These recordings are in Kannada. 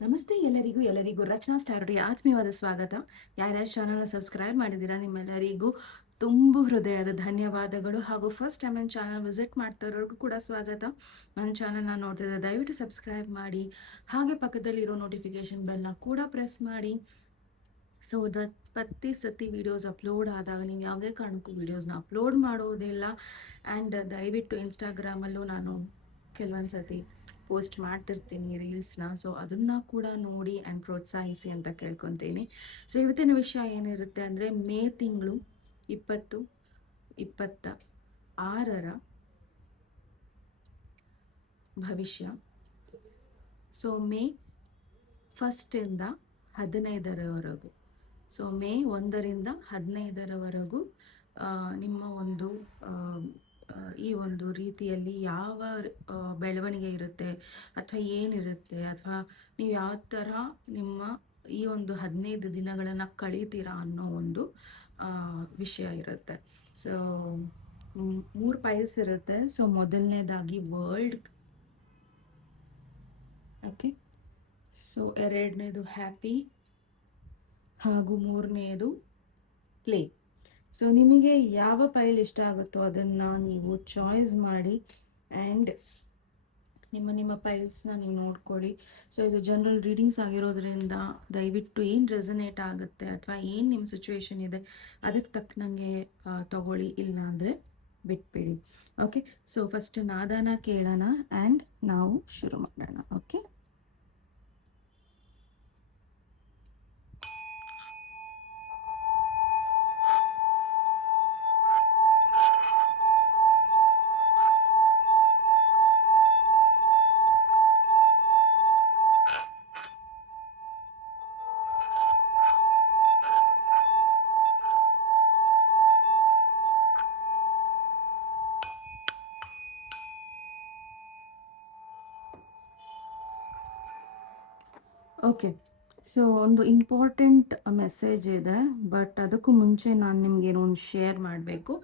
ನಮಸ್ತೆ ಎಲ್ಲರಿಗೂ ರಚನಾ ಸ್ಟಾರ್ಡಿ ಆತ್ಮೀಯವಾದ ಸ್ವಾಗತ. ಯಾರ್ಯಾರು ಚಾನಲ್ನ ಸಬ್ಸ್ಕ್ರೈಬ್ ಮಾಡಿದ್ದೀರಾ ನಿಮ್ಮೆಲ್ಲರಿಗೂ ತುಂಬು ಹೃದಯದ ಧನ್ಯವಾದಗಳು. ಹಾಗೂ ಫಸ್ಟ್ ಟೈಮ್ ನನ್ನ ಚಾನಲ್ ವಿಸಿಟ್ ಮಾಡ್ತಾ ಇರೋರ್ಗೂ ಕೂಡ ಸ್ವಾಗತ. ನನ್ನ ಚಾನಲ್ನ ನೋಡ್ತಿದ್ರೆ ದಯವಿಟ್ಟು ಸಬ್ಸ್ಕ್ರೈಬ್ ಮಾಡಿ, ಹಾಗೆ ಪಕ್ಕದಲ್ಲಿರೋ ನೋಟಿಫಿಕೇಶನ್ ಬೆಲ್ನ ಕೂಡ ಪ್ರೆಸ್ ಮಾಡಿ. ಸೊ ಪ್ರತಿ ಸತಿ ವಿಡಿಯೋಸ್ ಅಪ್ಲೋಡ್ ಆದಾಗ ನೀವು ಯಾವುದೇ ಕಾರಣಕ್ಕೂ ವಿಡಿಯೋಸ್ನ ಅಪ್ಲೋಡ್ ಮಾಡೋದಿಲ್ಲ. ಆ್ಯಂಡ್ ದಯವಿಟ್ಟು ಇನ್ಸ್ಟಾಗ್ರಾಮಲ್ಲೂ ನಾನು ಕೆಲವೊಂದು ಸತಿ ಪೋಸ್ಟ್ ಮಾಡ್ತಿರ್ತೀನಿ ರೀಲ್ಸ್ನ. ಸೊ ಅದನ್ನು ಕೂಡ ನೋಡಿ ಆ್ಯಂಡ್ ಪ್ರೋತ್ಸಾಹಿಸಿ ಅಂತ ಕೇಳ್ಕೊತೀನಿ. ಸೊ ಇವತ್ತಿನ ವಿಷಯ ಏನಿರುತ್ತೆ ಅಂದರೆ ಮೇ ತಿಂಗಳು 2026 ಭವಿಷ್ಯ. ಸೊ ಮೇ 1ರಿಂದ 15ರವರೆಗೂ, ಸೊ ಮೇ 1ರಿಂದ 15ರವರೆಗೂ ನಿಮ್ಮ ಒಂದು ಈ ಒಂದು ರೀತಿಯಲ್ಲಿ ಯಾವ ಬೆಳವಣಿಗೆ ಇರುತ್ತೆ ಅಥವಾ ಏನಿರುತ್ತೆ, ಅಥವಾ ನೀವು ಯಾವ ಥರ ನಿಮ್ಮ ಈ ಒಂದು 15 ದಿನಗಳನ್ನು ಕಳೀತೀರಾ ಅನ್ನೋ ಒಂದು ವಿಷಯ ಇರುತ್ತೆ. ಸೊ 3 ಪೈಲ್ಸ್ ಇರುತ್ತೆ. ಸೊ ಮೊದಲನೇದಾಗಿ ವರ್ಲ್ಡ್, ಓಕೆ. ಸೊ ಎರಡನೇದು ಹ್ಯಾಪಿ, ಹಾಗೂ ಮೂರನೇದು ಪ್ಲೇ. ಸೊ ನಿಮಗೆ ಯಾವ ಪೈಲ್ ಇಷ್ಟ ಆಗುತ್ತೋ ಅದನ್ನು ನೀವು ಚಾಯ್ಸ್ ಮಾಡಿ ಆ್ಯಂಡ್ ನಿಮ್ಮ ಪೈಲ್ಸ್ನ ನೀವು ನೋಡ್ಕೊಳ್ಳಿ. ಸೊ ಇದು ಜನರಲ್ ರೀಡಿಂಗ್ಸ್ ಆಗಿರೋದ್ರಿಂದ ದಯವಿಟ್ಟು ಏನು ರೆಸನೇಟ್ ಆಗುತ್ತೆ ಅಥವಾ ಏನು ನಿಮ್ಮ ಸಿಚುವೇಶನ್ ಇದೆ ಅದಕ್ಕೆ ತಕ್ಕನಂಗೆ ತಗೊಳ್ಳಿ, ಇಲ್ಲ ಅಂದರೆ ಬಿಟ್ಬಿಡಿ. ಓಕೆ. ಸೊ ಫಸ್ಟ್ ನಾದಾನ ಕೇಳೋಣ ಆ್ಯಂಡ್ ನಾವು ಶುರು ಮಾಡೋಣ. ಓಕೆ. ಓಕೆ. ಸೊ ಒಂದು ಇಂಪಾರ್ಟೆಂಟ್ ಮೆಸೇಜ್ ಇದೆ, ಬಟ್ ಅದಕ್ಕೂ ಮುಂಚೆ ನಾನು ನಿಮಗೇನೋ ಒಂದು ಶೇರ್ ಮಾಡಬೇಕು.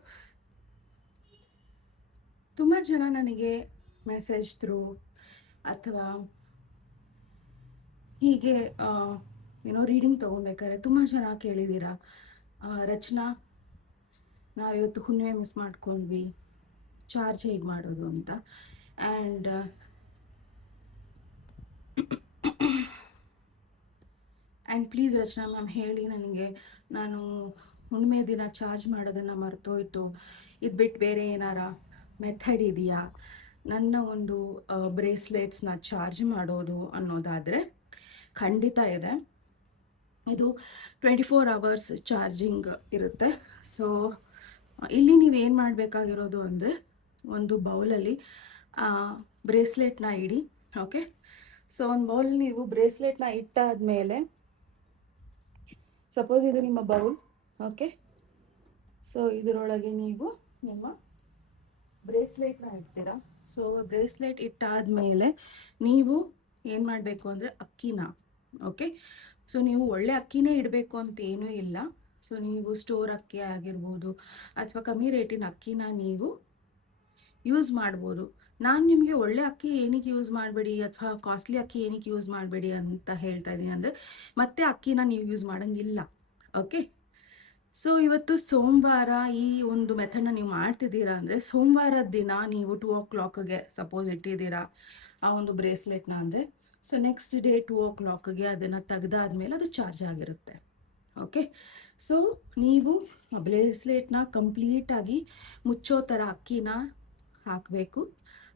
ತುಂಬ ಜನ ನನಗೆ ಮೆಸೇಜ್ ಥ್ರೂ ಅಥವಾ ಹೀಗೆ ಏನೋ ರೀಡಿಂಗ್ ತೊಗೊಬೇಕಾದ್ರೆ ತುಂಬ ಜನ ಕೇಳಿದ್ದೀರಾ, ರಚನಾ ನಾವಿವತ್ತು ಹುಣ್ಣಿಮೆ ಮಿಸ್ ಮಾಡ್ಕೊಂಡ್ವಿ, ಚಾರ್ಜ್ ಹೇಗೆ ಮಾಡೋದು ಅಂತ. ಆ್ಯಂಡ್ ಪ್ಲೀಸ್ ರಚನಾ ಮ್ಯಾಮ್ ಹೇಳಿ ನನಗೆ, ನಾನು ಹುಣ್ಣಿಮೆ ದಿನ ಚಾರ್ಜ್ ಮಾಡೋದನ್ನು ಮರ್ತೋಯ್ತು, ಇದು ಬಿಟ್ಟು ಬೇರೆ ಏನಾರ ಮೆಥಡ್ ಇದೆಯಾ ನನ್ನ ಒಂದು ಬ್ರೇಸ್ಲೆಟ್ಸ್ನ ಚಾರ್ಜ್ ಮಾಡೋದು ಅನ್ನೋದಾದರೆ ಖಂಡಿತ ಇದೆ. ಇದು 24 hours ಚಾರ್ಜಿಂಗ್ ಇರುತ್ತೆ. ಸೊ ಇಲ್ಲಿ ನೀವೇನು ಮಾಡಬೇಕಾಗಿರೋದು ಅಂದರೆ ಒಂದು ಬೌಲಲ್ಲಿ ಬ್ರೇಸ್ಲೆಟ್ನ ಇಡಿ. ಓಕೆ. ಸೊ ಒಂದು ಬೌಲ್ ನೀವು ಬ್ರೇಸ್ಲೆಟ್ನ ಇಟ್ಟಾದಮೇಲೆ, ಸಪೋಸ್ ಇದು ನಿಮ್ಮ ಬೌಲ್, ಓಕೆ. ಸೊ ಇದರೊಳಗೆ ನೀವು ನಿಮ್ಮ ಬ್ರೇಸ್ಲೆಟ್ನ ಇಡ್ತೀರಾ. ಸೊ ಬ್ರೇಸ್ಲೆಟ್ ಇಟ್ಟಾದಮೇಲೆ ನೀವು ಏನು ಮಾಡಬೇಕು ಅಂದರೆ ಅಕ್ಕಿನ, ಓಕೆ. ಸೊ ನೀವು ಒಳ್ಳೆ ಅಕ್ಕಿನೇ ಇಡಬೇಕು ಅಂತ ಏನೂ ಇಲ್ಲ. ಸೊ ನೀವು ಸ್ಟೋರ್ ಅಕ್ಕಿ ಆಗಿರ್ಬೋದು ಅಥವಾ ಕಮ್ಮಿ ರೇಟಿನ ಅಕ್ಕಿನ ನೀವು ಯೂಸ್ ಮಾಡ್ಬೋದು. ನಾನು ನಿಮಗೆ ಒಳ್ಳೆ ಅಕ್ಕಿ ಏನಕ್ಕೆ ಯೂಸ್ ಮಾಡಬೇಡಿ ಅಥವಾ ಕಾಸ್ಟ್ಲಿ ಅಕ್ಕಿ ಏನಕ್ಕೆ ಯೂಸ್ ಮಾಡಬೇಡಿ ಅಂತ ಹೇಳ್ತಾ ಇದ್ದೀನಿ ಅಂದರೆ, ಮತ್ತೆ ಅಕ್ಕಿನ ನೀವು ಯೂಸ್ ಮಾಡೋಂಗಿಲ್ಲ. ಓಕೆ. ಸೊ ಇವತ್ತು ಸೋಮವಾರ ಈ ಒಂದು ಮೆಥಡ್ನ ನೀವು ಮಾಡ್ತಿದ್ದೀರಾ ಅಂದರೆ, ಸೋಮವಾರದ ದಿನ ನೀವು 2 o'clockಗೆ ಸಪೋಸ್ ಇಟ್ಟಿದ್ದೀರಾ ಆ ಒಂದು ಬ್ರೇಸ್ಲೆಟ್ನ ಅಂದರೆ, ಸೊ ನೆಕ್ಸ್ಟ್ ಡೇ 2 o'clockಗೆ ಅದನ್ನು ತೆಗೆದಾದ್ಮೇಲೆ ಅದು ಚಾರ್ಜ್ ಆಗಿರುತ್ತೆ. ಓಕೆ. ಸೊ ನೀವು ಬ್ರೇಸ್ಲೆಟ್ನ ಕಂಪ್ಲೀಟಾಗಿ ಮುಚ್ಚೋ ಥರ ಅಕ್ಕಿನ ಹಾಕಬೇಕು.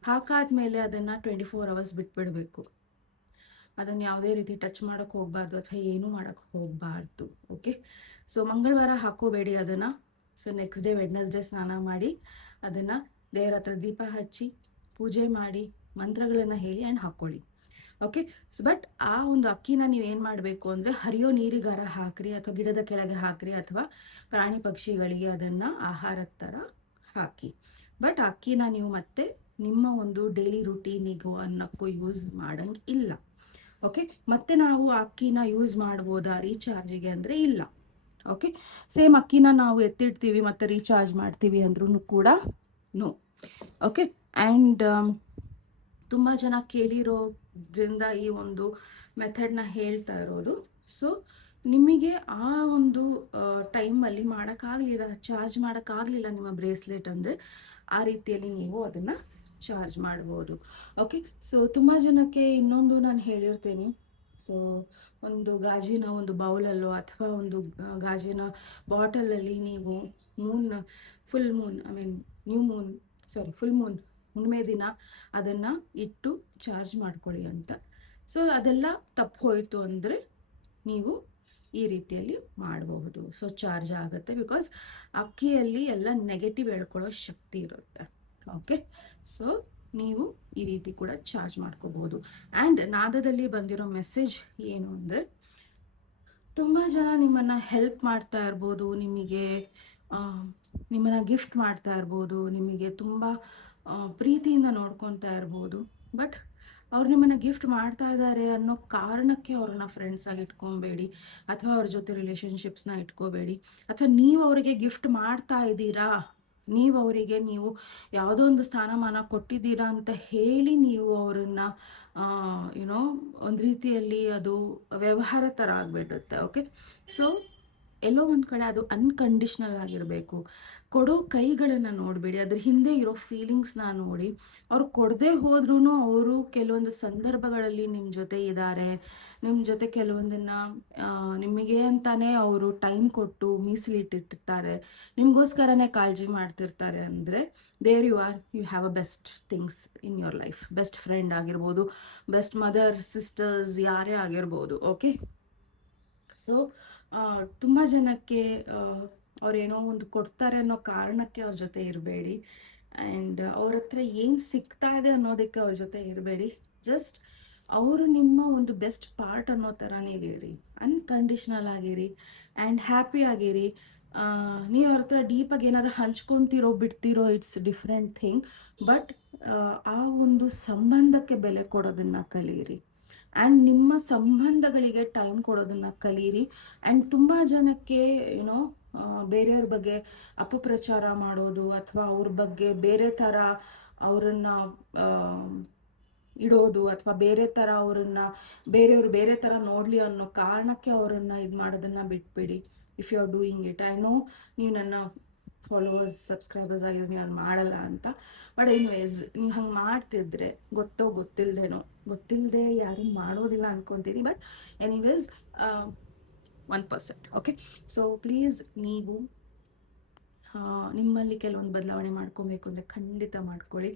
ಹಾಕಾದ್ಮೇಲೆ ಅದನ್ನು 24 hours ಬಿಟ್ಬಿಡಬೇಕು. ಅದನ್ನು ಯಾವುದೇ ರೀತಿ ಟಚ್ ಮಾಡೋಕ್ಕೆ ಹೋಗಬಾರ್ದು ಅಥವಾ ಏನೂ ಮಾಡೋಕ್ಕೆ ಹೋಗಬಾರ್ದು. ಓಕೆ. ಸೊ ಮಂಗಳವಾರ ಹಾಕೋಬೇಡಿ ಅದನ್ನು. ಸೊ ನೆಕ್ಸ್ಟ್ ಡೇ ವೆಡ್ನೆಸ್ಡೇ ಸ್ನಾನ ಮಾಡಿ ಅದನ್ನು ದೇವರ ಹತ್ರ ದೀಪ ಹಚ್ಚಿ ಪೂಜೆ ಮಾಡಿ ಮಂತ್ರಗಳನ್ನು ಹೇಳಿ ಆ್ಯಂಡ್ ಹಾಕ್ಕೊಳ್ಳಿ. ಓಕೆ. ಸೊ ಬಟ್ ಆ ಒಂದು ಅಕ್ಕಿನ ನೀವೇನು ಮಾಡಬೇಕು ಅಂದರೆ ಹರಿಯೋ ನೀರಿಗಾರ ಹಾಕ್ರಿ ಅಥವಾ ಗಿಡದ ಕೆಳಗೆ ಹಾಕ್ರಿ ಅಥವಾ ಪ್ರಾಣಿ ಪಕ್ಷಿಗಳಿಗೆ ಅದನ್ನು ಆಹಾರದ ಥರ ಹಾಕಿ. ಬಟ್ ಅಕ್ಕಿನ ನೀವು ಮತ್ತೆ ನಿಮ್ಮ ಒಂದು ಡೈಲಿ ರುಟೀನಿಗೂ ಅನ್ನಕ್ಕೂ ಯೂಸ್ ಮಾಡೋಂಗೆ ಇಲ್ಲ. ಓಕೆ. ಮತ್ತೆ ನಾವು ಅಕ್ಕಿನ ಯೂಸ್ ಮಾಡ್ಬೋದಾ ರೀಚಾರ್ಜಿಗೆ ಅಂದರೆ ಇಲ್ಲ. ಓಕೆ. ಸೇಮ್ ಅಕ್ಕಿನ ನಾವು ಎತ್ತಿಡ್ತೀವಿ ಮತ್ತು ರೀಚಾರ್ಜ್ ಮಾಡ್ತೀವಿ ಅಂದ್ರೂ ಕೂಡ ನೋ. ಓಕೆ. ಆ್ಯಂಡ್ ತುಂಬ ಜನ ಕೇಳಿರೋ ಇದರಿಂದ ಈ ಒಂದು ಮೆಥಡ್ನ ಹೇಳ್ತಾ ಇರೋದು. ಸೊ ನಿಮಗೆ ಆ ಒಂದು ಟೈಮಲ್ಲಿ ಮಾಡೋಕ್ಕಾಗಲಿಲ್ಲ, ಚಾರ್ಜ್ ಮಾಡೋಕ್ಕಾಗಲಿಲ್ಲ ನಿಮ್ಮ ಬ್ರೇಸ್ಲೆಟ್ ಅಂದರೆ ಆ ರೀತಿಯಲ್ಲಿ ನೀವು ಅದನ್ನು ಚಾರ್ಜ್ ಮಾಡ್ಬೋದು. ಓಕೆ, ಸೊ ತುಂಬ ಜನಕ್ಕೆ ಇನ್ನೊಂದು ನಾನು ಹೇಳಿರ್ತೇನೆ. ಸೊ ಒಂದು ಗಾಜಿನ ಒಂದು ಬೌಲಲ್ಲೋ ಅಥವಾ ಒಂದು ಗಾಜಿನ ಬಾಟಲಲ್ಲಿ ನೀವು ಫುಲ್ ಮೂನ್ ಫುಲ್ ಮೂನ್ ಹುಣ್ಣಿಮೆ ದಿನ ಅದನ್ನು ಇಟ್ಟು ಚಾರ್ಜ್ ಮಾಡ್ಕೊಳ್ಳಿ ಅಂತ. ಸೊ ಅದೆಲ್ಲ ತಪ್ಪು ಹೋಯಿತು ಅಂದರೆ ನೀವು ಈ ರೀತಿಯಲ್ಲಿ ಮಾಡಬಹುದು. ಸೊ ಚಾರ್ಜ್ ಆಗುತ್ತೆ, ಬಿಕಾಸ್ ಅಕ್ಕಿಯಲ್ಲಿ ಎಲ್ಲ ನೆಗೆಟಿವ್ ಎಳ್ಕೊಳ್ಳೋ ಶಕ್ತಿ ಇರುತ್ತೆ. ಓಕೆ, ಸೊ ನೀವು ಈ ರೀತಿ ಕೂಡ ಚಾರ್ಜ್ ಮಾಡ್ಕೋಬಹುದು. ಆ್ಯಂಡ್ ನಾದದಲ್ಲಿ ಬಂದಿರೋ ಮೆಸೇಜ್ ಏನು ಅಂದರೆ, ತುಂಬ ಜನ ನಿಮ್ಮನ್ನು ಹೆಲ್ಪ್ ಮಾಡ್ತಾ ಇರ್ಬೋದು, ನಿಮ್ಮನ್ನು ಗಿಫ್ಟ್ ಮಾಡ್ತಾ ಇರ್ಬೋದು, ನಿಮಗೆ ತುಂಬ ಪ್ರೀತಿಯಿಂದ ನೋಡ್ಕೊತಾ ಇರ್ಬೋದು. ಬಟ್ ಅವ್ರು ನಿಮ್ಮನ್ನು ಗಿಫ್ಟ್ ಮಾಡ್ತಾ ಇದ್ದಾರೆ ಅನ್ನೋ ಕಾರಣಕ್ಕೆ ಅವ್ರನ್ನ ಫ್ರೆಂಡ್ಸ್ ಆಗಿ ಇಟ್ಕೊಬೇಡಿ, ಅಥವಾ ಅವ್ರ ಜೊತೆ ರಿಲೇಷನ್ಶಿಪ್ಸ್ನ ಇಟ್ಕೋಬೇಡಿ. ಅಥವಾ ನೀವು ಅವರಿಗೆ ಗಿಫ್ಟ್ ಮಾಡ್ತಾ ಇದ್ದೀರಾ, ನೀವು ಯಾವುದೋ ಒಂದು ಸ್ಥಾನಮಾನ ಕೊಟ್ಟಿದ್ದೀರಾ ಅಂತ ಹೇಳಿ ನೀವು ಅವರನ್ನ ಒಂದು ರೀತಿಯಲ್ಲಿ ಅದು ವ್ಯವಹಾರ ಥರ ಆಗಿಬಿಡುತ್ತೆ. ಓಕೆ, ಸೊ ಎಲ್ಲೋ ಒಂದು ಕಡೆ ಅದು ಅನ್ಕಂಡೀಷ್ನಲ್ ಆಗಿರಬೇಕು. ಕೊಡೋ ಕೈಗಳನ್ನು ನೋಡಬೇಡಿ, ಅದ್ರ ಹಿಂದೆ ಇರೋ ಫೀಲಿಂಗ್ಸ್ನ ನೋಡಿ. ಅವ್ರು ಕೊಡದೆ ಹೋದ್ರೂ ಅವರು ಕೆಲವೊಂದು ಸಂದರ್ಭಗಳಲ್ಲಿ ನಿಮ್ಮ ಜೊತೆ ಇದ್ದಾರೆ, ನಿಮ್ಮ ಜೊತೆ ಕೆಲವೊಂದನ್ನು ನಿಮಗೆ ಅಂತಾನೆ ಅವರು ಟೈಮ್ ಕೊಟ್ಟು ಮೀಸಲಿಟ್ಟಿರ್ತಾರೆ, ನಿಮಗೋಸ್ಕರನೇ ಕಾಳಜಿ ಮಾಡ್ತಿರ್ತಾರೆ. ಅಂದರೆ there you have a best things in your life. Best friend ಆಗಿರ್ಬೋದು, ಬೆಸ್ಟ್ ಮದರ್, ಸಿಸ್ಟರ್ಸ್, ಯಾರೇ ಆಗಿರ್ಬೋದು. ಓಕೆ, ಸೊ ತುಂಬ ಜನಕ್ಕೆ ಅವ್ರೇನೋ ಒಂದು ಕೊಡ್ತಾರೆ ಅನ್ನೋ ಕಾರಣಕ್ಕೆ ಅವ್ರ ಜೊತೆ ಇರಬೇಡಿ. ಆ್ಯಂಡ್ ಅವ್ರ ಹತ್ರ ಏನು ಸಿಗ್ತಾ ಇದೆ ಅನ್ನೋದಕ್ಕೆ ಅವ್ರ ಜೊತೆ ಇರಬೇಡಿ. ಜಸ್ಟ್ ಅವರು ನಿಮ್ಮ ಒಂದು ಬೆಸ್ಟ್ ಪಾರ್ಟ್ ಅನ್ನೋ ಥರ ನೀವಿರಿ, ಅನ್ಕಂಡೀಷ್ನಲ್ ಆಗಿರಿ ಆ್ಯಂಡ್ ಹ್ಯಾಪಿ ಆಗಿರಿ. ನೀವು ಅವ್ರ ಹತ್ರ ಡೀಪಾಗಿ ಏನಾದ್ರು ಹಂಚ್ಕೊತಿರೋ ಬಿಡ್ತಿರೋ, ಇಟ್ಸ್ ಡಿಫ್ರೆಂಟ್ ಥಿಂಗ್. ಬಟ್ ಆ ಒಂದು ಸಂಬಂಧಕ್ಕೆ ಬೆಲೆ ಕೊಡೋದನ್ನು ಕಲೀರಿ, ಆ್ಯಂಡ್ ನಿಮ್ಮ ಸಂಬಂಧಗಳಿಗೆ ಟೈಮ್ ಕೊಡೋದನ್ನು ಕಲೀರಿ. ಆ್ಯಂಡ್ ತುಂಬ ಜನಕ್ಕೆ ಬೇರೆಯವ್ರ ಬಗ್ಗೆ ಅಪಪ್ರಚಾರ ಮಾಡೋದು, ಅಥವಾ ಅವ್ರ ಬಗ್ಗೆ ಬೇರೆ ಥರ ಅವರನ್ನು ಇಡೋದು, ಅಥವಾ ಬೇರೆ ಥರ ಬೇರೆಯವರು ಬೇರೆ ಥರ ನೋಡಲಿ ಅನ್ನೋ ಕಾರಣಕ್ಕೆ ಅವರನ್ನು ಇದು ಮಾಡೋದನ್ನು ಬಿಟ್ಬಿಡಿ. If you are doing it, I know ನೀವು ನನ್ನ ಫಾಲೋವರ್ಸ್, ಸಬ್ಸ್ಕ್ರೈಬರ್ಸ್ ಆಗಿದ್ರೆ ನೀವು ಅದು ಮಾಡಲ್ಲ ಅಂತ. ಬಟ್ ಎನಿವೇಸ್, ನೀವು ಹಂಗೆ ಮಾಡ್ತಿದ್ರೆ ಗೊತ್ತಿಲ್ಲದೆ ಯಾರೂ ಮಾಡೋದಿಲ್ಲ ಅನ್ಕೊತೀನಿ. But anyways 1%. Okay, so please ನೀವು ನಿಮ್ಮಲ್ಲಿ ಕೆಲವೊಂದು ಬದಲಾವಣೆ ಮಾಡ್ಕೊಬೇಕು ಅಂದರೆ ಖಂಡಿತ ಮಾಡ್ಕೊಳ್ಳಿ.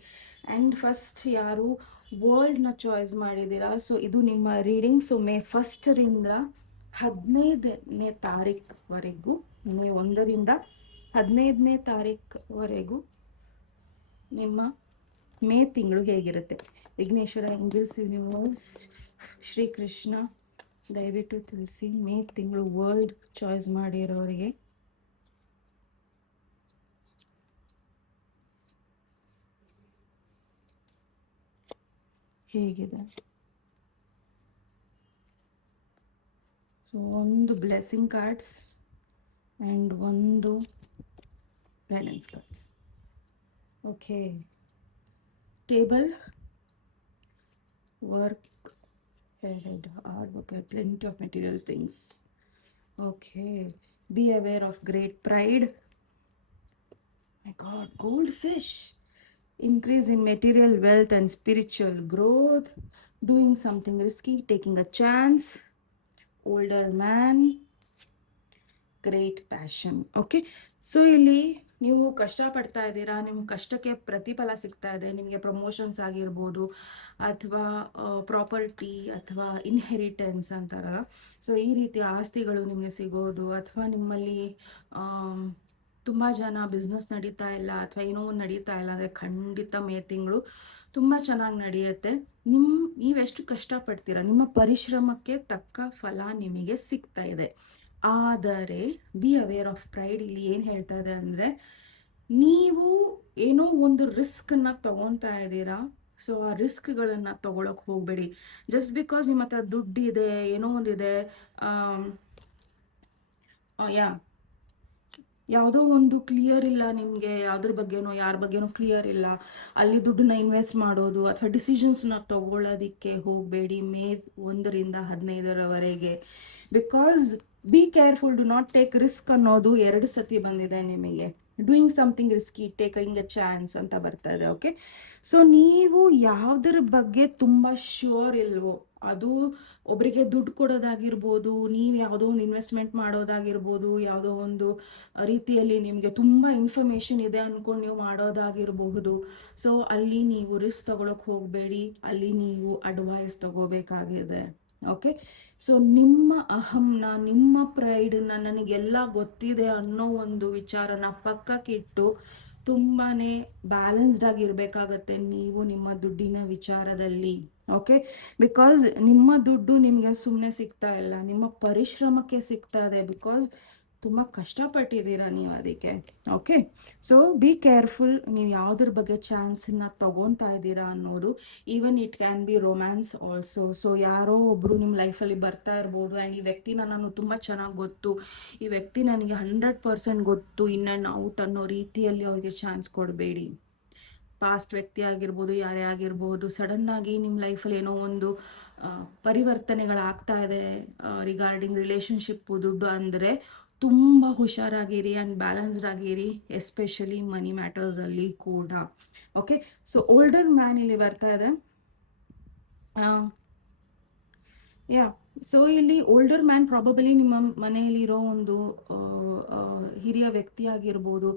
ಆ್ಯಂಡ್ ಫಸ್ಟ್ ಯಾರು ವರ್ಲ್ಡ್ನ ಚಾಯ್ಸ್ ಮಾಡಿದ್ದೀರಾ, ಸೊ ಇದು ನಿಮ್ಮ ರೀಡಿಂಗ್. ಸೊ ಮೇ 1ರಿಂದ 15ನೇ ತಾರೀಕುವರೆಗೂ, ಮೇ 1ರಿಂದ 15ನೇ ತಾರೀಕುವರೆಗೂ ನಿಮ್ಮ ಮೇ ತಿಂಗಳು ಹೇಗಿರುತ್ತೆ. ವಿಘ್ನೇಶ್ವರ, ಏಂಜಲ್ಸ್, ಯೂನಿವರ್ಸ್, ಶ್ರೀಕೃಷ್ಣ, ದಯವಿಟ್ಟು ತಿಳಿಸಿ ಮೇ ತಿಂಗಳು ವರ್ಲ್ಡ್ ಚಾಯ್ಸ್ ಮಾಡಿರೋರಿಗೆ ಹೇಗಿದೆ. ಸೊ ಒಂದು ಬ್ಲೆಸ್ಸಿಂಗ್ ಕಾರ್ಡ್ಸ್ ಆ್ಯಂಡ್ ಒಂದು balance cards. Okay, table, work, head, hard work, plenty of material things. Okay, be aware of great pride. My God, goldfish, increase in material wealth and spiritual growth, doing something risky, taking a chance, older man, great passion. Okay, so ಇಲ್ಲಿ ನೀವು ಕಷ್ಟಪಡ್ತಾ ಇದ್ದೀರಾ, ನಿಮ್ಮ ಕಷ್ಟಕ್ಕೆ ಪ್ರತಿಫಲ ಸಿಗ್ತಾ ಇದೆ. ನಿಮಗೆ ಪ್ರಮೋಷನ್ಸ್ ಆಗಿರ್ಬೋದು, ಅಥವಾ ಪ್ರಾಪರ್ಟಿ, ಅಥವಾ ಇನ್ಹೆರಿಟೆನ್ಸ್ ಅಂತಾರಲ್ಲ, ಸೊ ಈ ರೀತಿ ಆಸ್ತಿಗಳು ನಿಮಗೆ ಸಿಗೋದು, ಅಥವಾ ನಿಮ್ಮಲ್ಲಿ ತುಂಬ ಜನ ಬಿಸ್ನೆಸ್ ನಡೀತಾ ಇಲ್ಲ, ಅಥವಾ ಏನೋ ಒಂದು ನಡೀತಾ ಇಲ್ಲ ಅಂದರೆ ಖಂಡಿತ ಮೇ ತಿಂಗಳು ತುಂಬ ಚೆನ್ನಾಗಿ ನಡೆಯುತ್ತೆ. ನೀವೆಷ್ಟು ಕಷ್ಟಪಡ್ತೀರಾ, ನಿಮ್ಮ ಪರಿಶ್ರಮಕ್ಕೆ ತಕ್ಕ ಫಲ ನಿಮಗೆ ಸಿಗ್ತಾ ಇದೆ. ಆದರೆ ಬಿ ಅವೇರ್ ಆಫ್ ಪ್ರೈಡ್. ಇಲ್ಲಿ ಏನು ಹೇಳ್ತಾ ಇದೆ ಅಂದರೆ, ನೀವು ಏನೋ ಒಂದು ರಿಸ್ಕನ್ನು ತಗೊತಾ ಇದ್ದೀರಾ. ಸೊ ಆ ರಿಸ್ಕ್ಗಳನ್ನು ತಗೊಳಕ್ಕೆ ಹೋಗಬೇಡಿ. ಜಸ್ಟ್ ಬಿಕಾಸ್ ನಿಮ್ಮ ಹತ್ರ ದುಡ್ಡಿದೆ, ಏನೋ ಒಂದಿದೆ, ಯಾವುದೋ ಒಂದು ಕ್ಲಿಯರ್ ಇಲ್ಲ ನಿಮಗೆ, ಯಾವ್ದ್ರ ಬಗ್ಗೆನೋ ಯಾರ ಬಗ್ಗೆನೋ ಕ್ಲಿಯರ್ ಇಲ್ಲ, ಅಲ್ಲಿ ದುಡ್ಡನ್ನ ಇನ್ವೆಸ್ಟ್ ಮಾಡೋದು ಅಥವಾ ಡಿಸಿಷನ್ಸ್ನ ತಗೊಳ್ಳೋದಕ್ಕೆ ಹೋಗಬೇಡಿ ಮೇ 1ರಿಂದ 15ರವರೆಗೆ. Because be careful, do not take risk ಅನ್ನೋದು 2 ಸತಿ ಬಂದಿದೆ ನಿಮಗೆ. Doing something risky, taking a chance ಅಂತ ಬರ್ತಾ ಇದೆ. ಓಕೆ, ಸೊ ನೀವು ಯಾವುದ್ರ ಬಗ್ಗೆ ತುಂಬ ಶ್ಯೂರ್ ಇಲ್ವೋ, ಅದು ಒಬ್ಬರಿಗೆ ದುಡ್ಡು ಕೊಡೋದಾಗಿರ್ಬೋದು, ನೀವು ಯಾವುದೋ ಒಂದು ಇನ್ವೆಸ್ಟ್ಮೆಂಟ್ ಮಾಡೋದಾಗಿರ್ಬೋದು, ಯಾವುದೋ ಒಂದು ರೀತಿಯಲ್ಲಿ ನಿಮಗೆ ತುಂಬ ಇನ್ಫಾರ್ಮೇಷನ್ ಇದೆ ಅಂದ್ಕೊಂಡು ನೀವು ಮಾಡೋದಾಗಿರಬಹುದು. ಸೊ ಅಲ್ಲಿ ನೀವು ರಿಸ್ಕ್ ತಗೊಳಕ್ಕೆ ಹೋಗಬೇಡಿ, ಅಲ್ಲಿ ನೀವು ಅಡ್ವೈಸ್ ತಗೋಬೇಕಾಗಿದೆ. ಓಕೆ, ಸೊ ನಿಮ್ಮ ಅಹಂನ, ನಿಮ್ಮ ಪ್ರೈಡನ್ನ, ನನಗೆಲ್ಲ ಗೊತ್ತಿದೆ ಅನ್ನೋ ಒಂದು ವಿಚಾರನ ಪಕ್ಕಕ್ಕಿಟ್ಟು ತುಂಬಾ ಬ್ಯಾಲೆನ್ಸ್ಡ್ ಆಗಿರ್ಬೇಕಾಗತ್ತೆ ನೀವು ನಿಮ್ಮ ದುಡ್ಡಿನ ವಿಚಾರದಲ್ಲಿ. ಓಕೆ, ಬಿಕಾಸ್ ನಿಮ್ಮ ದುಡ್ಡು ನಿಮಗೆ ಸುಮ್ಮನೆ ಸಿಗ್ತಾ ಇಲ್ಲ, ನಿಮ್ಮ ಪರಿಶ್ರಮಕ್ಕೆ ಸಿಗ್ತಾ ಇದೆ. ಬಿಕಾಸ್ ತುಂಬ ಕಷ್ಟಪಟ್ಟಿದ್ದೀರಾ ನೀವು ಅದಕ್ಕೆ. ಓಕೆ, ಸೊ ಬಿ ಕೇರ್ಫುಲ್, ನೀವು ಯಾವುದ್ರ ಬಗ್ಗೆ ಚಾನ್ಸನ್ನ ತಗೊತಾ ಇದ್ದೀರಾ ಅನ್ನೋದು. Even it can be romance also. So ಯಾರೋ ಒಬ್ಬರು ನಿಮ್ಮ ಲೈಫಲ್ಲಿ ಬರ್ತಾ ಇರ್ಬೋದು, ಆ್ಯಂಡ್ ಈ ವ್ಯಕ್ತಿನ ನಾನು ತುಂಬ ಚೆನ್ನಾಗಿ ಗೊತ್ತು, ಈ ವ್ಯಕ್ತಿ ನನಗೆ 100% ಗೊತ್ತು, ಇನ್ ಆ್ಯಂಡ್ ಔಟ್ ಅನ್ನೋ ರೀತಿಯಲ್ಲಿ ಅವ್ರಿಗೆ ಚಾನ್ಸ್ ಕೊಡಬೇಡಿ. ಪಾಸ್ಟ್ ವ್ಯಕ್ತಿ ಆಗಿರ್ಬೋದು, ಯಾರೇ ಆಗಿರ್ಬೋದು, ಸಡನ್ನಾಗಿ ನಿಮ್ಮ ಲೈಫಲ್ಲಿ ಏನೋ ಒಂದು ಪರಿವರ್ತನೆಗಳಾಗ್ತಾ ಇದೆ ರಿಗಾರ್ಡಿಂಗ್ ರಿಲೇಷನ್ಶಿಪ್ಪು, ದುಡ್ಡು ಅಂದರೆ ತುಂಬ ಹುಷಾರಾಗಿರಿ ಆ್ಯಂಡ್ ಬ್ಯಾಲೆನ್ಸ್ಡ್ ಆಗಿರಿ, ಎಸ್ಪೆಷಲಿ ಮನಿ ಮ್ಯಾಟರ್ಸಲ್ಲಿ ಕೂಡ. ಓಕೆ, ಸೊ ಓಲ್ಡರ್ ಮ್ಯಾನ್ ಇಲ್ಲಿ ಬರ್ತಾ ಇದೆ. ಯಾ, ಸೊ ಇಲ್ಲಿ ಓಲ್ಡರ್ ಮ್ಯಾನ್ ಪ್ರಾಬಬಲಿ ನಿಮ್ಮ ಮನೆಯಲ್ಲಿರೋ ಒಂದು ಹಿರಿಯ ವ್ಯಕ್ತಿ ಆಗಿರ್ಬೋದು,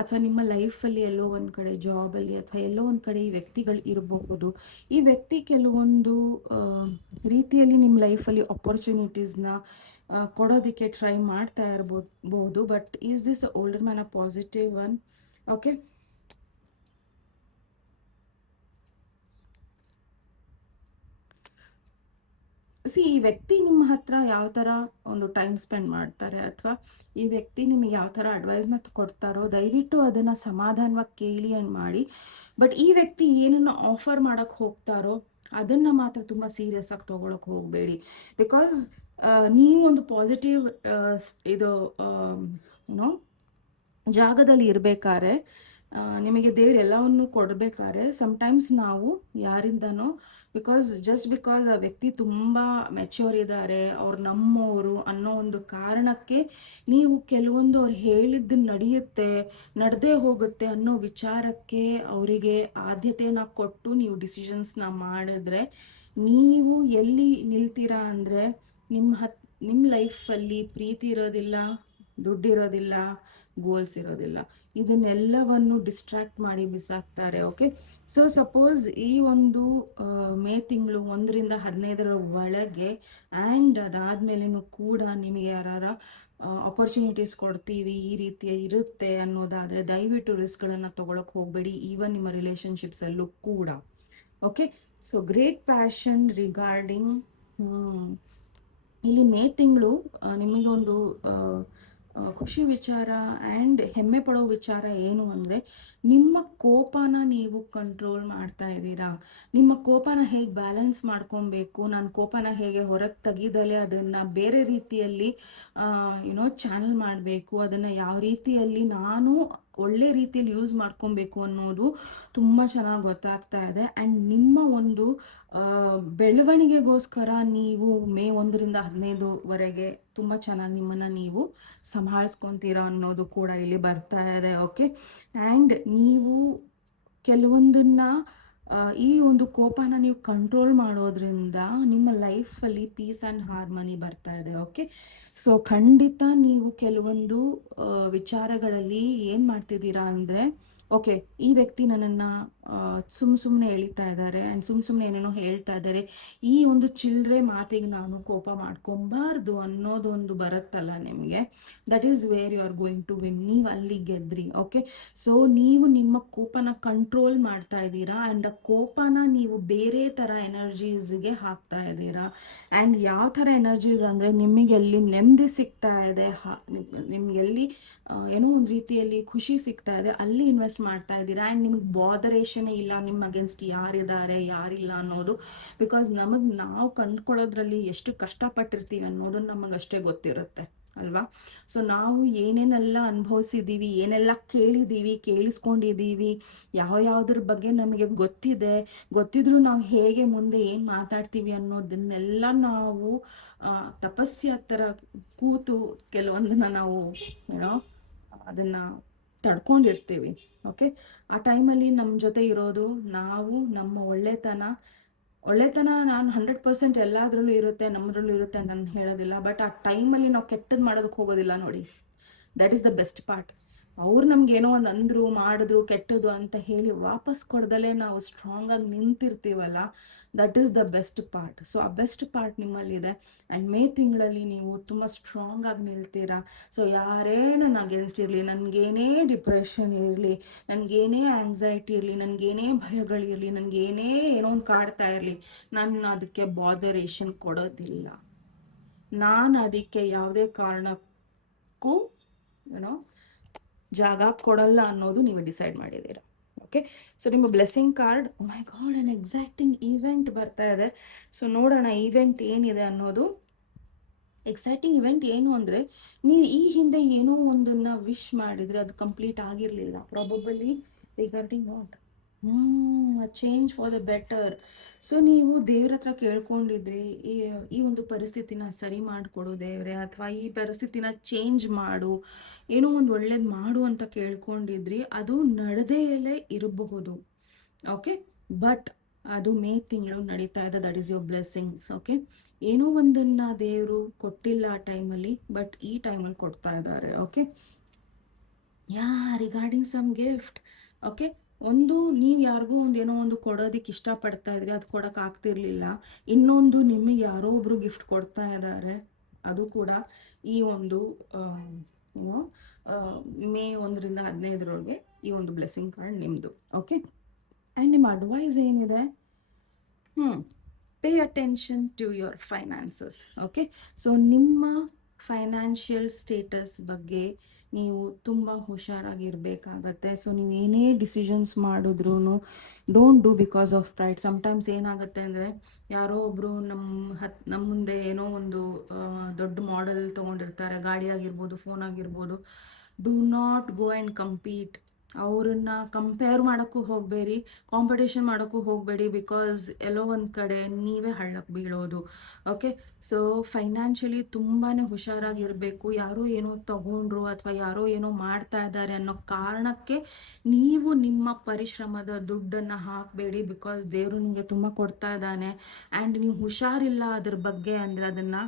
ಅಥವಾ ನಿಮ್ಮ ಲೈಫಲ್ಲಿ ಎಲ್ಲೋ ಒಂದು ಕಡೆ ಜಾಬಲ್ಲಿ ಅಥವಾ ಎಲ್ಲೋ ಒಂದು ಕಡೆ ಈ ವ್ಯಕ್ತಿಗಳು ಇರಬಹುದು. ಈ ವ್ಯಕ್ತಿ ಕೆಲವೊಂದು ರೀತಿಯಲ್ಲಿ ನಿಮ್ಮ ಲೈಫಲ್ಲಿ ಆಪರ್ಚುನಿಟೀಸ್ನ ಕೊಡೋದಕ್ಕೆ ಟ್ರೈ ಮಾಡ್ತಾ ಇರ್ಬೋದು. But is this older man a positive one? Okay, ಈ ವ್ಯಕ್ತಿ ನಿಮ್ಮ ಹತ್ರ ಯಾವ ಥರ ಒಂದು ಟೈಮ್ ಸ್ಪೆಂಡ್ ಮಾಡ್ತಾರೆ, ಅಥವಾ ಈ ವ್ಯಕ್ತಿ ನಿಮಗೆ ಯಾವ ಥರ ಅಡ್ವೈಸ್ನ ಕೊಡ್ತಾರೋ ದಯವಿಟ್ಟು ಅದನ್ನು ಸಮಾಧಾನವಾಗಿ ಕೇಳಿ ಆ್ಯಂಡ್ ಮಾಡಿ. ಬಟ್ ಈ ವ್ಯಕ್ತಿ ಏನನ್ನು ಆಫರ್ ಮಾಡೋಕ್ಕೆ ಹೋಗ್ತಾರೋ ಅದನ್ನು ಮಾತ್ರ ತುಂಬ ಸೀರಿಯಸ್ ಆಗಿ ತೊಗೊಳಕ್ಕೆ ಹೋಗಬೇಡಿ. ಬಿಕಾಸ್ ನೀವು ಒಂದು ಪಾಸಿಟಿವ್ ಇದು ಏನೋ ಜಾಗದಲ್ಲಿ ಇರಬೇಕಾದ್ರೆ, ನಿಮಗೆ ದೇವ್ರು ಎಲ್ಲವನ್ನು ಕೊಡಬೇಕಾದ್ರೆ ಸಮ್ಟೈಮ್ಸ್ ನಾವು ಯಾರಿಂದನೋ, ಬಿಕಾಸ್ ಆ ವ್ಯಕ್ತಿ ತುಂಬ ಮೆಚ್ಯೂರ್ ಇದ್ದಾರೆ, ಅವ್ರು ನಮ್ಮವರು ಅನ್ನೋ ಒಂದು ಕಾರಣಕ್ಕೆ ನೀವು ಕೆಲವೊಂದು ಅವ್ರು ಹೇಳಿದ್ದು ನಡೆಯುತ್ತೆ, ನಡೆದೇ ಹೋಗುತ್ತೆ ಅನ್ನೋ ವಿಚಾರಕ್ಕೆ ಅವರಿಗೆ ಆದ್ಯತೆಯನ್ನು ಕೊಟ್ಟು ನೀವು ಡಿಸಿಷನ್ಸ್ನ ಮಾಡಿದ್ರೆ ನೀವು ಎಲ್ಲಿ ನಿಲ್ತೀರಾ ಅಂದರೆ, ನಿಮ್ಮ ಲೈಫಲ್ಲಿ ಪ್ರೀತಿ ಇರೋದಿಲ್ಲ, ದುಡ್ಡಿರೋದಿಲ್ಲ, ಗೋಲ್ಸ್ ಇರೋದಿಲ್ಲ. ಇದನ್ನೆಲ್ಲವನ್ನು ಡಿಸ್ಟ್ರಾಕ್ಟ್ ಮಾಡಿ ಬಿಸಾಕ್ತಾರೆ. ಓಕೆ, ಸೊ ಸಪೋಸ್ ಈ ಒಂದು ಮೇ ತಿಂಗಳು 1ರಿಂದ 15ರ ಒಳಗೆ ಆ್ಯಂಡ್ ಅದಾದಮೇಲೆನೂ ಕೂಡ ನಿಮಗೆ ಯಾರು ಆಪರ್ಚುನಿಟೀಸ್ ಕೊಡ್ತೀವಿ, ಈ ರೀತಿಯ ಇರುತ್ತೆ ಅನ್ನೋದಾದರೆ ದಯವಿಟ್ಟು ರಿಸ್ಕ್ಗಳನ್ನು ತೊಗೊಳಕ್ಕೆ ಹೋಗಬೇಡಿ, ಈವನ್ ನಿಮ್ಮ ರಿಲೇಷನ್ಶಿಪ್ಸಲ್ಲೂ ಕೂಡ. Okay, so great passion regarding ಇಲ್ಲಿ ಮೇ ತಿಂಗಳು ನಿಮಗೊಂದು ಖುಷಿ ವಿಚಾರ ಆ್ಯಂಡ್ ಹೆಮ್ಮೆ ಪಡೋ ವಿಚಾರ ಏನು ಅಂದರೆ, ನಿಮ್ಮ ಕೋಪನ ನೀವು ಕಂಟ್ರೋಲ್ ಮಾಡ್ತಾ ಇದ್ದೀರಾ. ನಿಮ್ಮ ಕೋಪನ ಹೇಗೆ ಬ್ಯಾಲೆನ್ಸ್ ಮಾಡ್ಕೊಬೇಕು, ನಾನು ಕೋಪನ ಹೇಗೆ ಹೊರಗೆ ತೆಗಿದಲೆ ಅದನ್ನು ಬೇರೆ ರೀತಿಯಲ್ಲಿ ಚಾನಲ್ ಮಾಡಬೇಕು, ಅದನ್ನು ಯಾವ ರೀತಿಯಲ್ಲಿ ನಾನು ಒಳ್ಳೆ ರೀತಿಯಲ್ಲಿ ಯೂಸ್ ಮಾಡ್ಕೊಬೇಕು ಅನ್ನೋದು ತುಂಬ ಚೆನ್ನಾಗಿ ಗೊತ್ತಾಗ್ತಾ ಇದೆ. ಆ್ಯಂಡ್ ನಿಮ್ಮ ಒಂದು ಬೆಳವಣಿಗೆಗೋಸ್ಕರ ನೀವು ಮೇ 1ರಿಂದ 15ವರೆಗೆ ತುಂಬ ಚೆನ್ನಾಗಿ ನಿಮ್ಮನ್ನು ನೀವು ಸಂಭಾಳಿಸ್ಕೊತೀರ ಅನ್ನೋದು ಕೂಡ ಇಲ್ಲಿ ಬರ್ತಾ ಇದೆ. ಓಕೆ, ಆ್ಯಂಡ್ ನೀವು ಕೆಲವೊಂದನ್ನು ಈ ಒಂದು ಕೋಪನ ನೀವು ಕಂಟ್ರೋಲ್ ಮಾಡೋದ್ರಿಂದ ನಿಮ್ಮ ಲೈಫಲ್ಲಿ ಪೀಸ್ ಆ್ಯಂಡ್ ಹಾರ್ಮನಿ ಬರ್ತಾ ಇದೆ. ಓಕೆ, ಸೊ ಖಂಡಿತ ನೀವು ಕೆಲವೊಂದು ವಿಚಾರಗಳಲ್ಲಿ ಏನು ಮಾಡ್ತಿದ್ದೀರಾ ಅಂದರೆ, ಓಕೆ ಈ ವ್ಯಕ್ತಿ ನನ್ನನ್ನು ಸುಮ್ಮನೆ ಎಳಿತಾ ಇದ್ದಾರೆ ಆ್ಯಂಡ್ ಸುಮ್ಮನೆ ಏನೇನೋ ಹೇಳ್ತಾ ಇದ್ದಾರೆ, ಈ ಒಂದು ಚಿಲ್ಲರೆ ಮಾತಿಗೆ ನಾನು ಕೋಪ ಮಾಡ್ಕೊಬಾರ್ದು ಅನ್ನೋದೊಂದು ಬರುತ್ತಲ್ಲ ನಿಮಗೆ, that is where you are going to win. ನೀವು ಅಲ್ಲಿ ಗೆದ್ರಿ. ಓಕೆ, ಸೊ ನೀವು ನಿಮ್ಮ ಕೋಪನ ಕಂಟ್ರೋಲ್ ಮಾಡ್ತಾ ಇದ್ದೀರಾ ಆ್ಯಂಡ್ ಆ ಕೋಪನ ನೀವು ಬೇರೆ ಥರ ಎನರ್ಜೀಸ್ಗೆ ಹಾಕ್ತಾ ಇದ್ದೀರಾ. ಆ್ಯಂಡ್ ಯಾವ ಥರ ಎನರ್ಜೀಸ್ ಅಂದರೆ, ನಿಮಗೆಲ್ಲಿ ನೆಮ್ಮದಿ ಸಿಗ್ತಾ ಇದೆ, ನಿಮಗೆಲ್ಲಿ ಏನೋ ಒಂದು ರೀತಿಯಲ್ಲಿ ಖುಷಿ ಸಿಗ್ತಾ ಇದೆ, ಅಲ್ಲಿ ಇನ್ವೆಸ್ಟ್ ಮಾಡ್ತಾ ಇದ್ದೀರಾ. ಆ್ಯಂಡ್ ನಿಮಗೆ ಬಾದರೇಷನೇ ಇಲ್ಲ ನಿಮ್ಮ ಅಗೇನ್ಸ್ಟ್ ಯಾರಿದ್ದಾರೆ ಯಾರಿಲ್ಲ ಅನ್ನೋದು. ಬಿಕಾಸ್ ನಾವು ಕಂಡ್ಕೊಳ್ಳೋದ್ರಲ್ಲಿ ಎಷ್ಟು ಕಷ್ಟಪಟ್ಟಿರ್ತೀವಿ ಅನ್ನೋದನ್ನು ನಮಗಷ್ಟೇ ಗೊತ್ತಿರುತ್ತೆ. ಅಲ್ವಾ? ಸೊ ನಾವು ಏನೇನೆಲ್ಲ ಅನುಭವಿಸಿದ್ದೀವಿ, ಏನೆಲ್ಲ ಕೇಳಿದ್ದೀವಿ, ಕೇಳಿಸ್ಕೊಂಡಿದ್ದೀವಿ, ಯಾವುದ್ರ ಬಗ್ಗೆ ನಮಗೆ ಗೊತ್ತಿದ್ರೂ ನಾವು ಹೇಗೆ ಮುಂದೆ ಏನು ಮಾತಾಡ್ತೀವಿ ಅನ್ನೋದನ್ನೆಲ್ಲ ನಾವು ತಪಸ್ಯ ಥರ ಕೂತು ಕೆಲವೊಂದನ್ನ ನಾವು ಏನೋ ಅದನ್ನು ತಡ್ಕೊಂಡಿರ್ತೀವಿ. ಓಕೆ, ಆ ಟೈಮಲ್ಲಿ ನಮ್ಮ ಜೊತೆ ಇರೋದು ನಾವು, ನಮ್ಮ ಒಳ್ಳೆತನ ನಾನು 100% ಎಲ್ಲದರಲ್ಲೂ ಇರುತ್ತೆ, ನಮ್ಮದ್ರಲ್ಲೂ ಇರುತ್ತೆ ಅಂತ ನಾನು ಹೇಳೋದಿಲ್ಲ. ಬಟ್ ಆ ಟೈಮಲ್ಲಿ ನಾವು ಕೆಟ್ಟದ್ದು ಮಾಡೋದಕ್ಕೆ ಹೋಗೋದಿಲ್ಲ ನೋಡಿ. That is the best part. ಅವ್ರು ನಮ್ಗೆ ಏನೋ ಒಂದು ಅಂದರು, ಮಾಡಿದ್ರು, ಕೆಟ್ಟದು ಅಂತ ಹೇಳಿ ವಾಪಸ್ ಕೊಡ್ದಲೇ ನಾವು ಸ್ಟ್ರಾಂಗ್ ಆಗಿ ನಿಂತಿರ್ತೀವಲ್ಲ, that is the best part. So ಆ ಬೆಸ್ಟ್ ಪಾರ್ಟ್ ನಿಮ್ಮಲ್ಲಿದೆ. ಆ್ಯಂಡ್ ಮೇ ತಿಂಗಳಲ್ಲಿ ನೀವು ತುಂಬ ಸ್ಟ್ರಾಂಗ್ ಆಗಿ ನಿಲ್ತೀರಾ. ಸೊ ಯಾರೇ ನನ್ನ ಅಗೇನ್ಸ್ಟ್ ಇರಲಿ, ನನಗೇನೇ ಡಿಪ್ರೆಷನ್ ಇರಲಿ, ನನಗೇನೇ ಆ್ಯಂಗ್ಸೈಟಿ ಇರಲಿ, ನನಗೇನೇ ಭಯಗಳಿರಲಿ, ನನಗೇನೇ ಏನೋ ಒಂದು ಕಾಡ್ತಾ ಇರಲಿ, ನಾನು ಅದಕ್ಕೆ ಬಾದರೇಷನ್ ಕೊಡೋದಿಲ್ಲ. ನಾನು ಅದಕ್ಕೆ ಯಾವುದೇ ಕಾರಣಕ್ಕೂ ಏನೋ ಜಾಗ ಕೊಡಲ್ಲ ಅನ್ನೋದು ನೀವು ಡಿಸೈಡ್ ಮಾಡಿದ್ದೀರಾ. ಓಕೆ, ಸೊ ನಿಮ್ಮ blessing card, my God, on exacting event ಬರ್ತಾ ಇದೆ. ಸೊ ನೋಡೋಣ ಈವೆಂಟ್ ಏನಿದೆ ಅನ್ನೋದು. ಎಕ್ಸೈಟಿಂಗ್ ಇವೆಂಟ್ ಏನು ಅಂದರೆ, ನೀವು ಈ ಹಿಂದೆ ಏನೋ ಒಂದನ್ನು ವಿಶ್ ಮಾಡಿದರೆ ಅದು ಕಂಪ್ಲೀಟ್ ಆಗಿರಲಿಲ್ಲ. Probably regarding what, change for the better. So ನೀವು ದೇವ್ರ ಹತ್ರ ಕೇಳ್ಕೊಂಡಿದ್ರಿ, ಈ ಒಂದು ಪರಿಸ್ಥಿತಿನ ಸರಿ ಮಾಡಿಕೊಡು ದೇವ್ರೆ, ಅಥವಾ ಈ ಪರಿಸ್ಥಿತಿನ ಚೇಂಜ್ ಮಾಡು, ಏನೋ ಒಂದು ಒಳ್ಳೇದು ಮಾಡು ಅಂತ ಕೇಳ್ಕೊಂಡಿದ್ರಿ. ಅದು ನಡೆದೇ ಇರಬಹುದು. ಓಕೆ, ಬಟ್ ಅದು ಮೇ ತಿಂಗಳು ನಡೀತಾ ಇದೆ. That is your blessings. Okay, ಏನೋ ಒಂದನ್ನು ದೇವರು ಕೊಟ್ಟಿಲ್ಲ ಆ ಟೈಮಲ್ಲಿ, ಬಟ್ ಈ ಟೈಮಲ್ಲಿ ಕೊಡ್ತಾ ಇದ್ದಾರೆ. Okay, regarding some gift. Okay, ಒಂದು ನೀವು ಯಾರಿಗೂ ಏನೋ ಒಂದು ಕೊಡೋದಕ್ಕೆ ಇಷ್ಟಪಡ್ತಾ ಇದ್ರಿ, ಅದು ಕೊಡೋಕೆ ಆಗ್ತಿರ್ಲಿಲ್ಲ. ಇನ್ನೊಂದು ನಿಮಗೆ ಯಾರೋ ಒಬ್ರು ಗಿಫ್ಟ್ ಕೊಡ್ತಾ ಇದ್ದಾರೆ. ಅದು ಕೂಡ ಈ ಒಂದು ಏನೋ ಮೇ 1ರಿಂದ 15ರೊಳಗೆ ಈ ಒಂದು ಬ್ಲೆಸ್ಸಿಂಗ್ ಕಾರ್ಡ್ ನಿಮ್ಮದು. ಓಕೆ, ಆ್ಯಂಡ್ ನಿಮ್ಮ ಅಡ್ವೈಸ್ ಏನಿದೆ, pay attention to your finances. Okay, so ನಿಮ್ಮ ಫೈನಾನ್ಷಿಯಲ್ ಸ್ಟೇಟಸ್ ಬಗ್ಗೆ ನೀವು ತುಂಬ ಹುಷಾರಾಗಿರಬೇಕಾಗತ್ತೆ. ಸೊ ನೀವು ಏನೇ ಡಿಸಿಷನ್ಸ್ ಮಾಡಿದ್ರೂ don't do because of pride. Sometimes ಏನಾಗುತ್ತೆ ಅಂದರೆ, ಯಾರೋ ಒಬ್ಬರು ನಮ್ಮ ಮುಂದೆ ಏನೋ ಒಂದು ದೊಡ್ಡ ಮಾಡೆಲ್ ತೊಗೊಂಡಿರ್ತಾರೆ, ಗಾಡಿ ಆಗಿರ್ಬೋದು, ಫೋನ್ ಆಗಿರ್ಬೋದು. Do not go and compete. ಅವ್ರನ್ನ ಕಂಪೇರ್ ಮಾಡೋಕ್ಕೂ ಹೋಗಬೇಡಿ, ಕಾಂಪಿಟೇಷನ್ ಮಾಡೋಕ್ಕೂ ಹೋಗಬೇಡಿ, ಬಿಕಾಸ್ ಎಲ್ಲೋ ಒಂದು ಕಡೆ ನೀವೇ ಹಳ್ಳಕ್ಕೆ ಬೀಳೋದು. ಓಕೆ, ಸೊ ಫೈನಾನ್ಷಿಯಲಿ ತುಂಬಾ ಹುಷಾರಾಗಿರಬೇಕು. ಯಾರೋ ಏನೋ ತಗೊಂಡ್ರು ಅಥವಾ ಯಾರೋ ಏನೋ ಮಾಡ್ತಾ ಇದ್ದಾರೆ ಅನ್ನೋ ಕಾರಣಕ್ಕೆ ನೀವು ನಿಮ್ಮ ಪರಿಶ್ರಮದ ದುಡ್ಡನ್ನು ಹಾಕಬೇಡಿ. ಬಿಕಾಸ್ ದೇವರು ನಿಮಗೆ ತುಂಬ ಕೊಡ್ತಾ ಇದ್ದಾನೆ. ಆ್ಯಂಡ್ ನೀವು ಹುಷಾರಿಲ್ಲ ಅದ್ರ ಬಗ್ಗೆ ಅಂದರೆ ಅದನ್ನು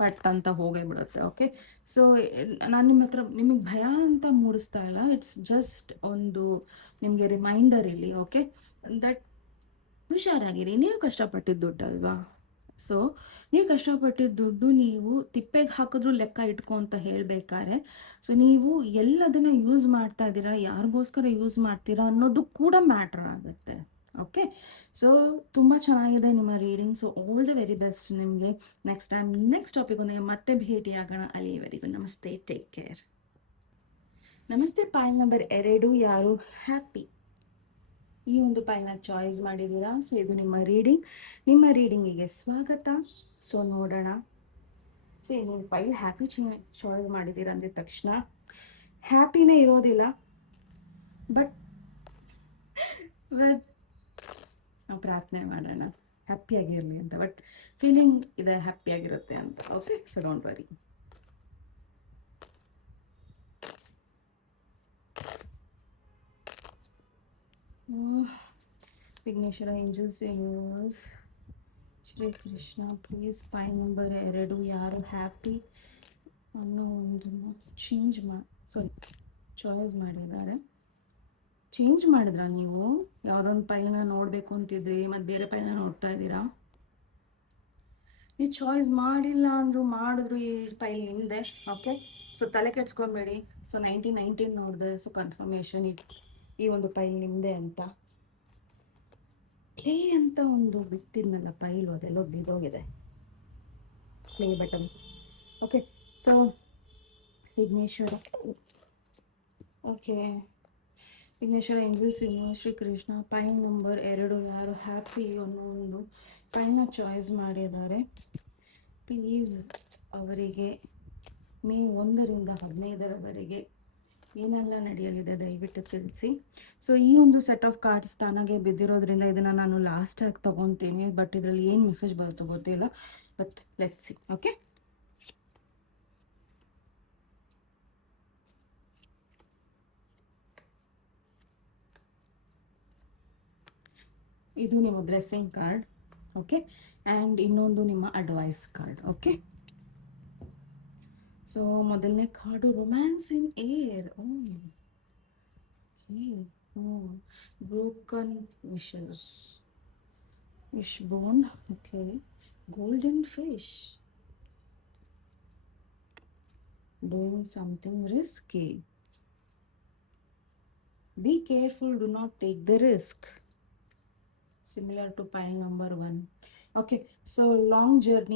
ಪಟ್ ಅಂತ ಹೋಗೇ ಬಿಡುತ್ತೆ. ಓಕೆ, ಸೊ ನಾನು ನಿಮ್ಮ ಹತ್ರ ನಿಮಗೆ ಭಯ ಅಂತ ಮೂಡಿಸ್ತಾ ಇಲ್ಲ. ಇಟ್ಸ್ ಜಸ್ಟ್ ಒಂದು ನಿಮಗೆ ರಿಮೈಂಡರ್ ಇಲ್ಲಿ. ಓಕೆ, ದಟ್ ಹುಷಾರಾಗಿರಿ. ನೀವು ಕಷ್ಟಪಟ್ಟಿದ್ದು ದುಡ್ಡು ಅಲ್ವಾ? ಸೊ ನೀವು ಕಷ್ಟಪಟ್ಟಿದ್ದ ದುಡ್ಡು ನೀವು ತಿಪ್ಪೆಗೆ ಹಾಕಿದ್ರೂ ಲೆಕ್ಕ ಇಟ್ಕೊ ಅಂತ ಹೇಳಬೇಕಾದ್ರೆ, ಸೊ ನೀವು ಎಲ್ಲದನ್ನು ಯೂಸ್ ಮಾಡ್ತಾ ಇದ್ದೀರಾ, ಯಾರಿಗೋಸ್ಕರ ಯೂಸ್ ಮಾಡ್ತೀರಾ ಅನ್ನೋದು ಕೂಡ ಮ್ಯಾಟ್ರ್ ಆಗುತ್ತೆ. ಓಕೆ, ಸೊ ತುಂಬ ಚೆನ್ನಾಗಿದೆ ನಿಮ್ಮ reading. So all the very best ನಿಮಗೆ. ನೆಕ್ಸ್ಟ್ ಟೈಮ್ ನೆಕ್ಸ್ಟ್ ಟಾಪಿಕ್ ಒಂದಿಗೆ ಮತ್ತೆ ಭೇಟಿಯಾಗೋಣ. ಅಲ್ಲಿವರೆಗೂ ನಮಸ್ತೆ, ಟೇಕ್ ಕೇರ್. ನಮಸ್ತೆ. ಪಾಯಲ್ ನಂಬರ್ 2, ಯಾರು ಹ್ಯಾಪಿ ಈ ಒಂದು ಪಾಯಲ್ನ ಚಾಯ್ಸ್ ಮಾಡಿದ್ದೀರಾ? ಸೊ ಇದು ನಿಮ್ಮ ರೀಡಿಂಗಿಗೆ ಸ್ವಾಗತ. ಸೊ ನೋಡೋಣ. ಸೊ ನೀವು ಪಾಯಲ್ ಹ್ಯಾಪಿ ಚಾಯ್ಸ್ ಮಾಡಿದ್ದೀರಾ ಅಂದಿದ ತಕ್ಷಣ ಹ್ಯಾಪಿನೇ ಇರೋದಿಲ್ಲ, ಬಟ್ ನಾವು ಪ್ರಾರ್ಥನೆ ಮಾಡೋಣ ಹ್ಯಾಪಿಯಾಗಿರಲಿ ಅಂತ. ಬಟ್ ಫೀಲಿಂಗ್ ಇದೆ ಹ್ಯಾಪಿಯಾಗಿರುತ್ತೆ ಅಂತ. Okay, so don't worry. Vighneshwara, angels, universe, Shri Krishna, please pile number 2 ಯಾರು ಹ್ಯಾಪಿ ಅನ್ನೋ ಒಂದನ್ನು ಚಾಯ್ಸ್ ಮಾಡಿದ್ದಾರೆ. ಚೇಂಜ್ ಮಾಡಿದ್ರಾ ನೀವು? ಯಾವುದೊಂದು ಪೈಲನ್ನ ನೋಡಬೇಕು ಅಂತಿದ್ರಿ, ಮತ್ತು ಬೇರೆ ಪೈಲನ್ನ ನೋಡ್ತಾ ಇದ್ದೀರಾ? ನೀವು ಚಾಯ್ಸ್ ಮಾಡಿಲ್ಲ ಅಂದರೂ ಮಾಡಿದ್ರು ಈ ಪೈಲ್ ನಿಮ್ಮದೆ. ಓಕೆ, ಸೊ ತಲೆ ಕೆಡ್ಸ್ಕೊಬೇಡಿ. ಸೊ 1919 ನೋಡಿದೆ. ಸೊ ಕನ್ಫರ್ಮೇಷನ್ ಈ ಒಂದು ಪೈಲ್ ನಿಮ್ಮದೆ ಅಂತ. ಪ್ಲೇ ಅಂತ ಒಂದು ಬಿಟ್ಟಿದ್ನಲ್ಲ ಪೈಲು, ಅದೆಲ್ಲೋ ಬಿದ್ದೋಗಿದೆ, play button. Okay, so Vighneshwara, okay, Vighneshwara, angels, universe, Shri Krishna, file number 2 ಯಾರು ಹ್ಯಾಪಿ ಅನ್ನೋ ಒಂದು ಪೈಲ್ನ ಚಾಯ್ಸ್ ಮಾಡಿದ್ದಾರೆ. ಪ್ಲೀಸ್ ಅವರಿಗೆ ಮೇ 1ರಿಂದ 15ರವರೆಗೆ ಏನೆಲ್ಲ ನಡೆಯಲಿದೆ ದಯವಿಟ್ಟು ತಿಳಿಸಿ. ಸೊ ಈ ಒಂದು ಸೆಟ್ ಆಫ್ ಕಾರ್ಡ್ಸ್ ತಾನಾಗೆ ಬಿದ್ದಿರೋದ್ರಿಂದ ಇದನ್ನು ನಾನು ಲಾಸ್ಟಾಗಿ ತೊಗೊತೀನಿ. ಬಟ್ ಇದರಲ್ಲಿ ಏನು ಮೆಸೇಜ್ ಬರುತ್ತೋ ಗೊತ್ತಿಲ್ಲ. But let's see. ಓಕೆ, ಇದು ನಿಮ್ಮ ಬ್ಲೆಸ್ಸಿಂಗ್ ಕಾರ್ಡ್. ಓಕೆ, ಆ್ಯಂಡ್ ಇನ್ನೊಂದು ನಿಮ್ಮ ಅಡ್ವೈಸ್ ಕಾರ್ಡ್. ಓಕೆ, ಸೊ ಮೊದಲನೇ card romance in air. Okay, broken wishes, wish bone. Okay, golden fish, doing something risky. Be careful, do not take the risk. Similar to pile number 1. Okay, so long journey